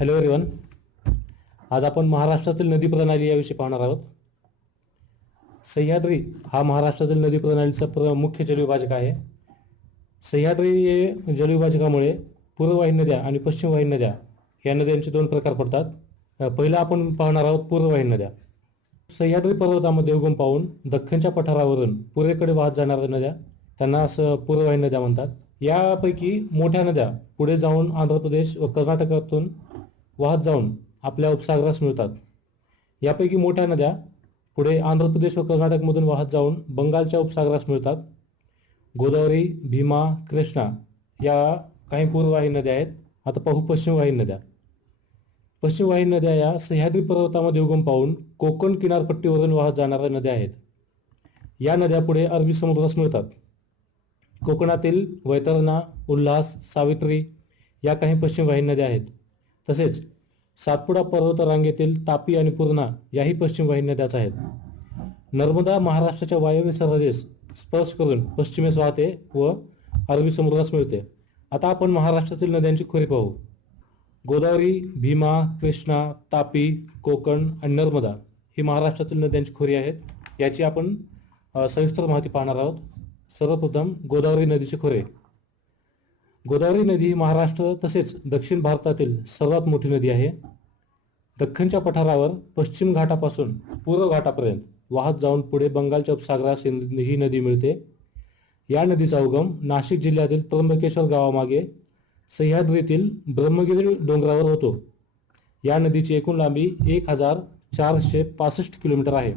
Hello everyone आज आपण महाराष्ट्रातील नदी प्रणाली याविषयी पाहणार आहोत. सह्याद्री हा महाराष्ट्रातील नदी प्रणालीचा प्र मुख्य जलविभाजक आहे. सह्याद्री हे जलविभाजकामुळे पूर्ववाहिन नद्या आणि पश्चिमवाहिन नद्या या नद्यांचे दोन प्रकार पडतात. पहिला आपण पाहणार आहोत पूर्ववाहिन नद्या. सह्याद्री पर्वतामध्ये उगम पाहून दख्खनच्या पठारावरून पूर्वेकडे वाहत जाणाऱ्या नद्या त्यांना असं पूर्ववाहिन नद्या म्हणतात. यापैकी मोठ्या नद्या पुढे जाऊन आंध्र प्रदेश व कर्नाटकातून वाहत जाऊन आपल्या उपसागरास मिळतात. यापैकी मोठ्या नद्या पुढे आंध्र प्रदेश व कर्नाटकमधून वाहत जाऊन बंगालच्या उपसागरास मिळतात. गोदावरी भीमा कृष्णा या काही पूर्ववाहिनी नद्या आहेत. आता पाहू पश्चिमवाहिनी नद्या. पश्चिमवाहिनी नद्या या सह्याद्री पर्वतामध्ये उगम पाहून कोकण किनारपट्टीवरून वाहत जाणाऱ्या नद्या आहेत. या नद्या पुढे अरबी समुद्रास मिळतात. कोकणातील वैतरणा उल्हास सावित्री या काही पश्चिमवाहिन नद्या आहेत. तसेच सातपुडा पर्वतरांगेतील तापी आणि पूर्णा याही पश्चिम वाहिन्या त्याच आहेत. नर्मदा महाराष्ट्राच्या वायव्य सरहदेस स्पर्श करून पश्चिमेस वाहते व अरबी समुद्रास मिळते. आता आपण महाराष्ट्रातील नद्यांची खोरी पाहू. गोदावरी भीमा कृष्णा तापी कोकण आणि नर्मदा ही महाराष्ट्रातील नद्यांची खोरी आहेत. याची आपण सविस्तर माहिती पाहणार आहोत. सर्वप्रथम गोदावरी नदीचे खोरे. गोदावरी नदी ही महाराष्ट्र तसेच दक्षिण भारतातील सर्वात मोठी नदी आहे. दख्खनच्या पठारावर पश्चिम घाटापासून पूर्व घाटापर्यंत वाहत जाऊन पुढे बंगालच्या उपसागरास ही ही नदी मिळते. या नदीचा उगम नाशिक जिल्ह्यातील त्र्यंबकेश्वर गावामागे सह्याद्रीतील ब्रह्मगिरी डोंगरावर होतो. या नदीची एकूण लांबी एक हजार चारशे पासष्ट किलोमीटर आहे.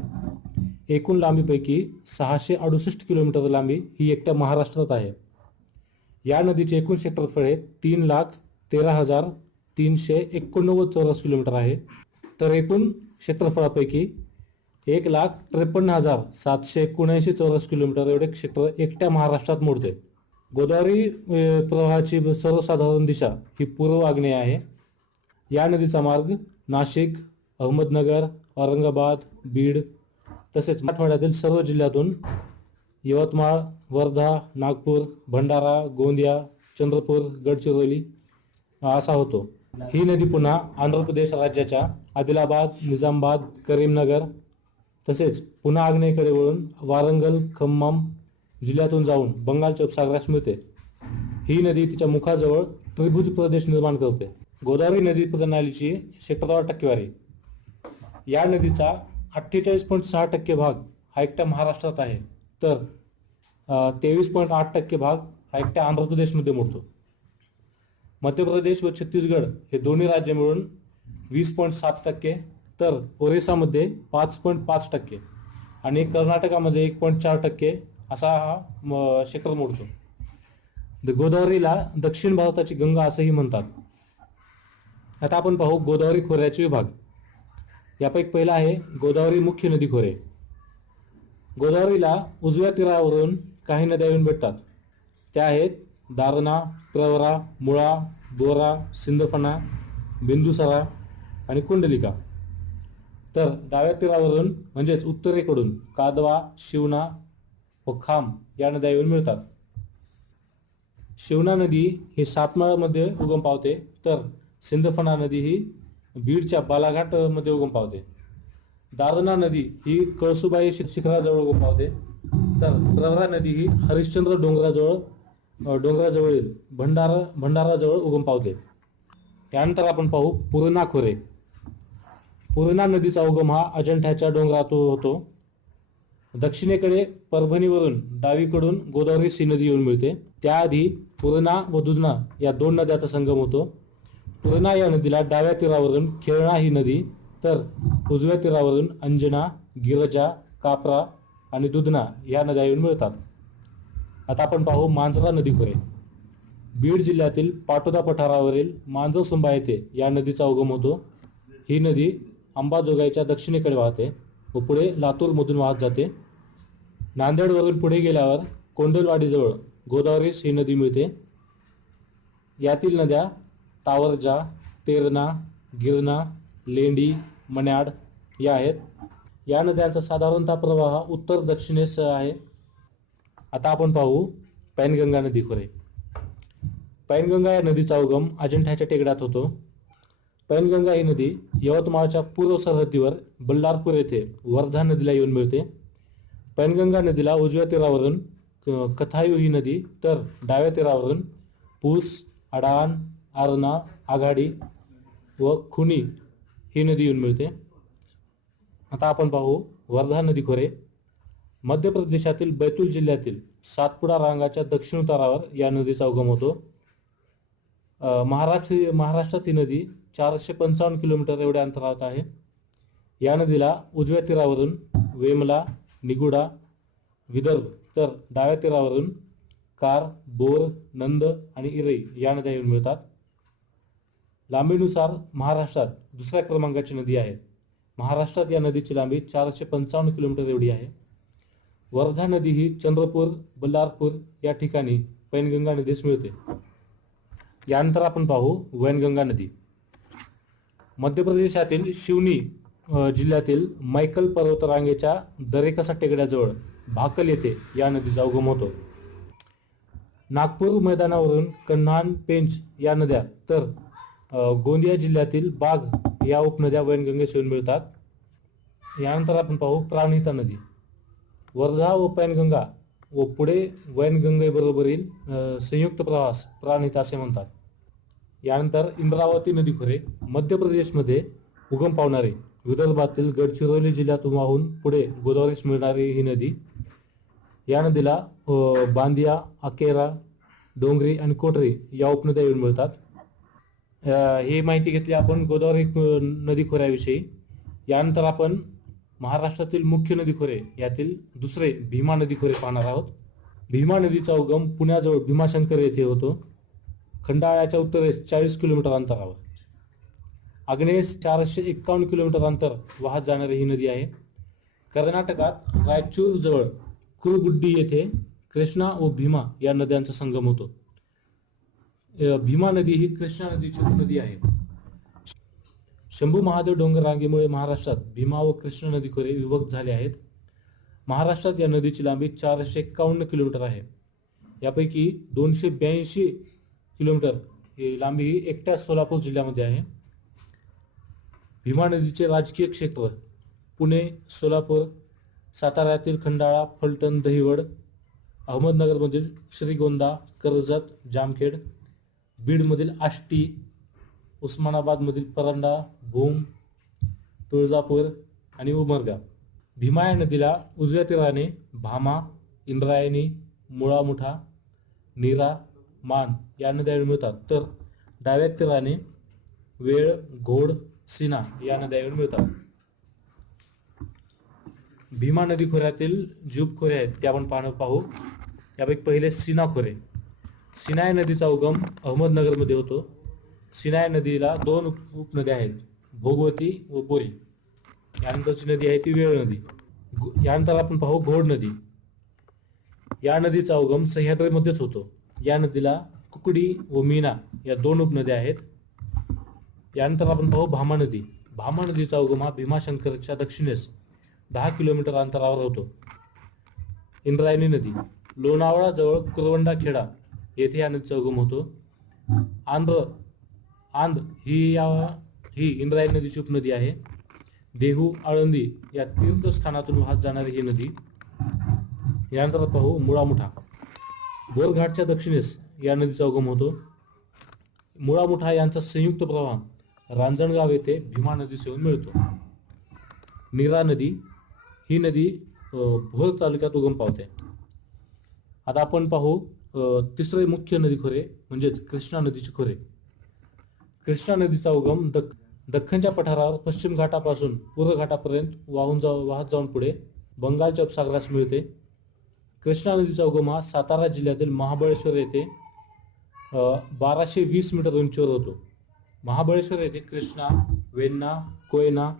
एकूण लांबीपैकी सहाशे अडुसष्ट किलोमीटर लांबी ही एकट्या महाराष्ट्रात आहे. या नदीचे एकूण क्षेत्रफळ हे तीन लाख तेरा हजार तीनशे एकोणनव्वद चौरस किलोमीटर आहे. तर एकूण क्षेत्रफळापैकी एक लाख त्रेपन्न हजार सातशे एकोणऐंशी चौरस किलोमीटर एवढे क्षेत्र एकट्या महाराष्ट्रात मोडते. गोदावरी प्रवाहाची सर्वसाधारण दिशा ही पूर्व आग्नेय आहे. या नदीचा मार्ग नाशिक अहमदनगर औरंगाबाद बीड तसेच मराठवाड्यातील सर्व जिल्ह्यातून यवतमाळ वर्धा नागपूर भंडारा गोंदिया चंद्रपूर गडचिरोली असा होतो. ही नदी पुन्हा आंध्र प्रदेश राज्याच्या आदिलाबाद निजामाबाद करीमनगर तसेच पुन्हा आग्नेयकडे वळून वारंगल खम्मम जिल्ह्यातून जाऊन बंगालच्या उपसागरास मिळते. ही नदी तिच्या मुखाजवळ त्रिभुज प्रदेश निर्माण करते. गोदावरी नदी प्रणालीची क्षेत्रफळ टक्केवारी. या नदीचा अठ्ठेचाळीस पॉईंट सहा टक्के भाग हा एकट्या महाराष्ट्रात आहे. तर तेवीस पॉईंट आठ टक्के भाग हा एकट्या आंध्र प्रदेशमध्ये मोडतो. मध्य प्रदेश व छत्तीसगड हे दोन्ही राज्य मिळून वीस पॉईंट सात टक्के तर ओरिसामध्ये पाच पॉईंट पाच टक्के आणि कर्नाटकामध्ये एक पॉईंट चार टक्के असा हा म, क्षेत्र मोडतो. द- गोदावरीला दक्षिण भारताची गंगा असंही म्हणतात. आता आपण पाहू गोदावरी खोऱ्याचे विभाग. यापैकी पहिला आहे गोदावरी मुख्य नदी खोरे. गोदावरीला उजव्या तीरावरून काही नद्या येऊन भेटतात. त्या आहेत दारणा प्रवरा मुळा बोरा सिंदफणा बिंदुसरा आणि कुंडलिका. तर डाव्या तीरावरून म्हणजेच उत्तरेकडून कादवा शिवना व खाम या नद्या येऊन मिळतात. शिवना नदी ही सातमाळामध्ये उगम पावते तर सिंदफणा नदी ही बीडच्या बालाघाटमध्ये उगम पावते. दारणा नदी ही कळसुबाई शिखराजवळ उगम पावते तर प्रवरा नदी ही हरिश्चंद्र डोंगराजवळ डोंगराजवळील भंडारा भंडाराजवळ उगम पावते. त्यानंतर आपण पाहू पूर्णा खोरे. पूर्णा नदीचा उगम हा अजंठ्याच्या डोंगरातून होतो. दक्षिणेकडे परभणीवरून डावीकडून गोदावरी सी नदी येऊन मिळते. त्याआधी पूर्णा व दुधना या दोन नद्याचा संगम होतो. पूर्णा या नदीला डाव्या तीरावरून खेळणा ही नदी तर उजव्या तीरावरून अंजना गिरजा कापरा आणि दुधना या नद्या येऊन मिळतात. आता आपण पाहू मांजरा नदी खोरे बीड जिल्ह्यातील पाटोदा पठारावरील मांजरसुंबा येथे या नदीचा उगम होतो. ही नदी अंबाजोगाईच्या दक्षिणेकडे वाहते व पुढे लातूरमधून वाहत जाते. नांदेडवरून पुढे गेल्यावर कोंडलवाडीजवळ गोदावरीस ही नदी मिळते. यातील नद्या तावरजा तेरणा गिरणा लेंडी मन्याड या आहेत. या नद्यांचा साधारणतः प्रवाह उत्तर दक्षिणेस आहे. आता आपण पाहू पैनगंगा नदी खोरे. पैनगंगा या नदीचा उगम अजिंठ्याच्या टेकड्यात होतो. पैनगंगा ही नदी यवतमाळच्या पूर्व सरहद्दीवर बल्लारपूर येथे वर्धा नदीला येऊन मिळते. पैनगंगा नदीला उजव्या तीरावरून क- कथायू ही नदी तर डाव्या तीरावरून पूस अडाण आरणा आघाडी व खुनी ही नदी येऊन मिळते. आता आपण पाहू वर्धा नदी खोरे. मध्य प्रदेशातील बैतूल जिल्ह्यातील सातपुडा रांगाच्या दक्षिण उतारावर या नदीचा उगम होतो. महाराष्ट्र महाराष्ट्रात ही नदी चारशे पंचावन्न किलोमीटर एवढ्या अंतरावर आहे. या नदीला उजव्या तीरावरून वेमला निगुडा विदर्भ तर डाव्या तीरावरून कार बोर नंद आणि इरई या नद्या येऊन मिळतात. लांबीनुसार महाराष्ट्रात दुसऱ्या क्रमांकाची नदी आहे. महाराष्ट्रात या नदीची लांबी चारशे पंचावन्न किलोमीटर एवढी आहे. वर्धा नदी ही चंद्रपूर बल्लारपूर या ठिकाणी पैनगंगा नदीस मिळते. यानंतर आपण पाहू वैनगंगा नदी. मध्य प्रदेशातील शिवनी जिल्ह्यातील मैकल पर्वतरांगेच्या दरेकसा टेकड्याजवळ भाकल येथे या नदीचा उगम होतो. नागपूर मैदानावरून कन्हान पेंच या नद्या तर गोंदिया जिल्ह्यातील बाग या उपनद्या वैनगंगेस येऊन मिळतात. यानंतर आपण पाहू प्राणिता नदी. वर्धा व पैनगंगा व पुढे वैनगंगेबरोबरील संयुक्त प्रवास प्राणिता असे म्हणतात. यानंतर इंद्रावती नदी खोरे मध्य प्रदेशमध्ये उगम पावणारे विदर्भातील गडचिरोली जिल्ह्यातून वाहून पुढे गोदावरीस मिळणारी ही नदी. या नदीला बांदिया अकेरा डोंगरी आणि कोटरी या उपनद्या येऊन मिळतात. हे माहिती घेतली आपण गोदावरी नदी खोऱ्याविषयी. यानंतर आपण महाराष्ट्रातील मुख्य नदी खोरे यातील दुसरे भीमा नदी खोरे पाहणार आहोत. भीमा नदीचा उगम पुण्याजवळ भीमाशंकर येथे होतो. खंडाळ्याच्या उत्तरेस चाळीस किलोमीटर अंतरावर. आग्नेयेस चारशे एक्कावन्न किलोमीटर अंतर वाहत जाणारी ही नदी आहे. कर्नाटकात रायचूर जवळ कुरुगुड्डी येथे कृष्णा व भीमा या नद्यांचा संगम होतो. भीमा नदी ही कृष्णा नदीची उपनदी आहे. शंभू महादेव डोंगर रांगेमुळे महाराष्ट्रात भीमा व कृष्णा नदी खोरे विभक्त झाले आहेत. महाराष्ट्रात या नदीची लांबी चारशे एक्कावन्न किलोमीटर आहे. यापैकी दोनशे ब्याऐंशी किलोमीटर ही लांबी ही एकट्या सोलापूर जिल्ह्यामध्ये आहे. भीमा नदीचे राजकीय क्षेत्र पुणे सोलापूर साताऱ्यातील खंडाळा फलटण दहिवड अहमदनगरमधील श्रीगोंदा कर्जत जामखेड बीडमधील आष्टी उस्मानाबादमधील परंडा भूम तुळजापूर आणि उमरगा. भीमा या नदीला उजव्या तीराने भामा इंद्रायणी मुळामुठा नीरा मान या नद्या मिळतात. तर डाव्या तीराने वेळ घोड सीना या नद्या येऊन मिळतात. भीमा नदी खोऱ्यातील ज्यूब खोरे आहेत ते आपण पाहणं पाहू. यापैकी पहिले सीना खोरे. सिनाय नदीचा उगम अहमदनगरमध्ये होतो. सिनाय नदीला दोन उपनद्या आहेत भोगवती व बोरी यानंतरची नदी आहे ती वेळ नदी. यानंतर आपण पाहू घोड नदी. या नदीचा उगम सह्याद्रीमध्येच होतो. या नदीला कुकडी व मीना या दोन उपनद्या आहेत. यानंतर आपण पाहू भामा नदी. भामा नदीचा उगम हा भीमाशंकरच्या दक्षिणेस दहा किलोमीटर अंतरावर होतो. इंद्रायणी नदी. लोणावळा जवळ कुरवंडा खेडा येथे या नदीचा उगम होतो. आंध्र आंध ही या ही इंद्रायणी नदीची उपनदी आहे. देहू आळंदी या तीर्थस्थानातून वाहत जाणारी ही नदी. यानंतर पाहू मुळामुठा. बोरघाटच्या दक्षिणेस या नदीचा उगम होतो. मुळामुठा यांचा संयुक्त प्रवाह रांजणगाव येथे भीमा नदी येऊन मिळतो. नीरा नदी ही नदी भोर तालुक्यात उगम पावते. आता आपण पाहू तिसरे मुख्य नदी खोरे म्हणजेच कृष्णा नदीचे खोरे. कृष्णा नदीचा उगम दख दख्खनच्या पठारावर पश्चिम घाटापासून पूर्व घाटापर्यंत वाहून जाऊ वाहत जाऊन पुढे बंगालच्या उपसागरास मिळते. कृष्णा नदीचा उगम हा सातारा जिल्ह्यातील महाबळेश्वर येथे बाराशे वीस मीटर उंचीवर होतो. महाबळेश्वर येथे कृष्णा वेण्णा कोयना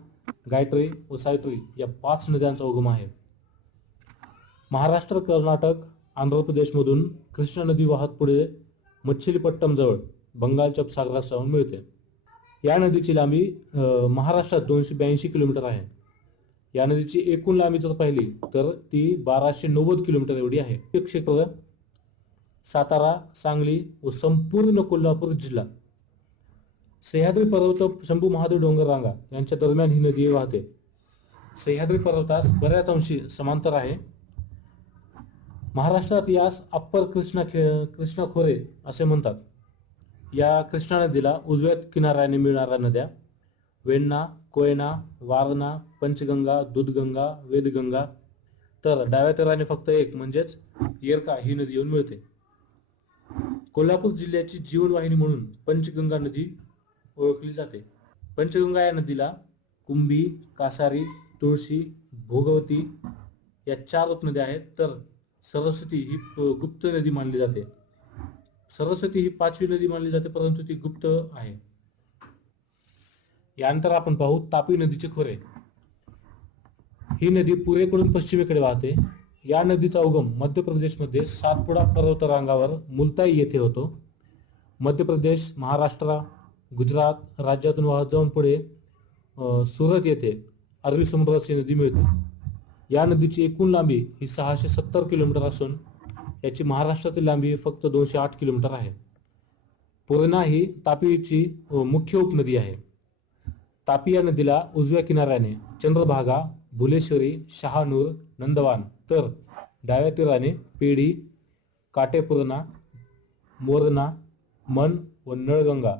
गायत्री व सावित्री या पाच नद्यांचा उगम आहे. महाराष्ट्र कर्नाटक आंध्र प्रदेशमधून कृष्णा नदी वाहत पुढे मच्छिलीपट्टमजवळ बंगालच्या उपसागरास जाऊन मिळते. या नदीची लांबी महाराष्ट्रात दोनशे ब्याऐंशी किलोमीटर आहे. या नदीची एकूण लांबी जर पाहिली तर ती बाराशे नव्वद किलोमीटर एवढी आहे. हे क्षेत्र सातारा सांगली व संपूर्ण कोल्हापूर जिल्हा. सह्याद्री पर्वत शंभू महादेव डोंगर रांगा यांच्या दरम्यान ही नदी वाहते. सह्याद्री पर्वतास बऱ्याच अंशी समांतर आहे. महाराष्ट्रात यास अप्पर कृष्णा खे कृष्णा खोरे असे म्हणतात. या कृष्णा नदीला उजव्या किनाऱ्याने मिळणाऱ्या नद्या वेण्णा कोयना वारणा पंचगंगा दूधगंगा वेदगंगा. तर डाव्या तीराने फक्त एक म्हणजेच येरका ही नदी येऊन मिळते. कोल्हापूर जिल्ह्याची जीवनवाहिनी म्हणून पंचगंगा नदी ओळखली जाते. पंचगंगा या नदीला कुंभी कासारी तुळशी भोगवती या चार उपनद्या आहेत. तर सरस्वती ही गुप्त नदी मानली जाते. सरस्वती ही पाचवी नदी मानली जाते परंतु ती गुप्त आहे. यानंतर आपण पाहू तापी नदीचे खोरे. ही नदी पूर्वेकडून पश्चिमेकडे वाहते. या नदीचा उगम मध्य प्रदेशमध्ये सातपुडा पर्वत रांगावर मुलताई येथे होतो. मध्य प्रदेश महाराष्ट्र गुजरात राज्यातून वाहत जाऊन पुढे सुरत येथे अरबी समुद्राची नदी मिळते. या नदीची एकूण लांबी ही सहाशे सत्तर किलोमीटर असून याची महाराष्ट्रातील लांबी फक्त दोनशे आठ किलोमीटर आहे. पूर्णा ही तापीची मुख्य उपनदी आहे. तापी या नदीला उजव्या किनाऱ्याने चंद्रभागा भुलेश्वरी शहानूर नंदवान तर डाव्या तीराने पेढी काटेपूर्णा मोरणा मन व नळगंगा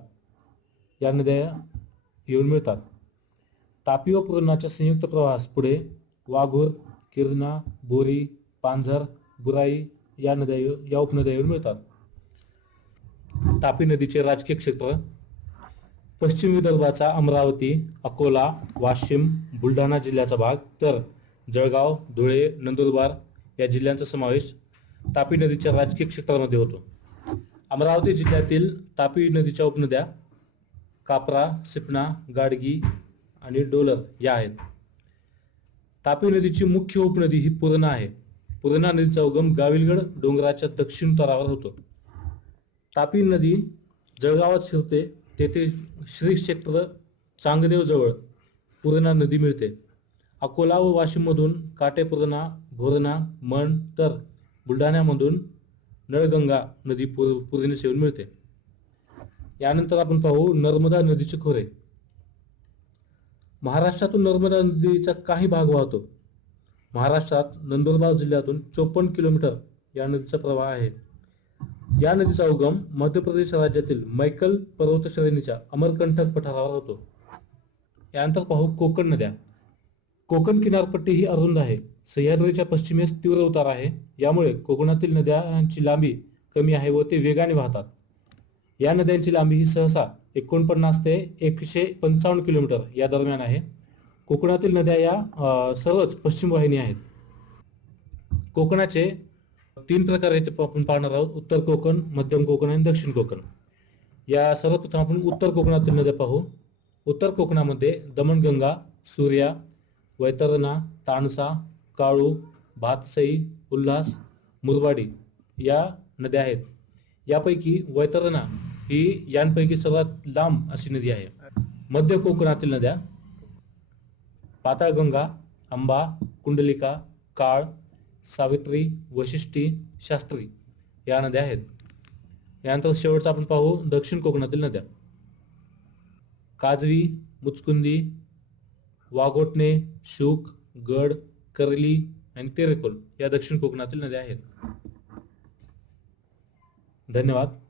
या नद्या येऊन मिळतात. तापी व पूर्णाच्या संयुक्त प्रवास पुढे वाघूर किरणा बोरी पांझर बुराई या नद्या या उपनद्यावर मिळतात. तापी नदीचे राजकीय क्षेत्र पश्चिम विदर्भाचा अमरावती अकोला वाशिम बुलढाणा जिल्ह्याचा भाग तर जळगाव धुळे नंदुरबार या जिल्ह्यांचा समावेश तापी नदीच्या राजकीय क्षेत्रामध्ये होतो. अमरावती जिल्ह्यातील तापी नदीच्या उपनद्या कापरा सिपना गाडगी आणि डोलर या आहेत. तापी नदीची मुख्य उपनदी ही पूर्णा आहे. पूर्णा नदीचा उगम गाविलगड डोंगराच्या दक्षिण उतारावर होतो. तापी नदी जळगावात शिरते तेथे श्री क्षेत्र चांगदेवजवळ पूर्णा नदी मिळते. अकोला व वाशिममधून काटेपूर्णा भोरणा मण तर बुलढाण्यामधून नळगंगा नदी पूर पूर्णेस येऊन मिळते. यानंतर आपण पाहू नर्मदा नदीचे खोरे. महाराष्ट्रातून नर्मदा नदीचा काही भाग वाहतो. महाराष्ट्रात नंदुरबार जिल्ह्यातून चोपन्न किलोमीटर या नदीचा प्रवाह आहे. या नदीचा उगम मध्य प्रदेश राज्यातील मैकल पर्वत श्रेणीच्या अमरकंठक पठारावर होतो. यानंतर पाहू कोकण नद्या. कोकण किनारपट्टी ही अरुंद आहे. सह्याद्रीच्या पश्चिमेस तीव्र उतार आहे. यामुळे कोकणातील नद्यांची लांबी कमी आहे व ते वेगाने वाहतात. या नद्यांची लांबी ही सहसा एकोणपन्नास ते एकशे पंचावन्न किलोमीटर या दरम्यान आहे. कोकणातील नद्या या सर्वच पश्चिम वाहिनी आहेत. कोकणाचे तीन प्रकार आहेत ते आपण पाहणार आहोत. उत्तर कोकण मध्यम कोकण आणि दक्षिण कोकण. या सर्वप्रथम आपण उत्तर कोकणातील नद्या पाहू. उत्तर कोकणामध्ये दमणगंगा सूर्या वैतरणा तानसा काळू भातसई उल्हास मुरबाडी या नद्या आहेत. यापैकी वैतरणा ही यांपैकी सर्वात लांब अशी नदी आहे. मध्य कोकणातील नद्या पाताळगंगा आंबा कुंडलिका काळ सावित्री वशिष्ठी शास्त्री या नद्या आहेत. यानंतर शेवटचा आपण पाहू दक्षिण कोकणातील नद्या. काजवी मुचकुंदी वाघोटणे शुक गड करली आणि तेरेकोल या दक्षिण कोकणातील नद्या आहेत. धन्यवाद.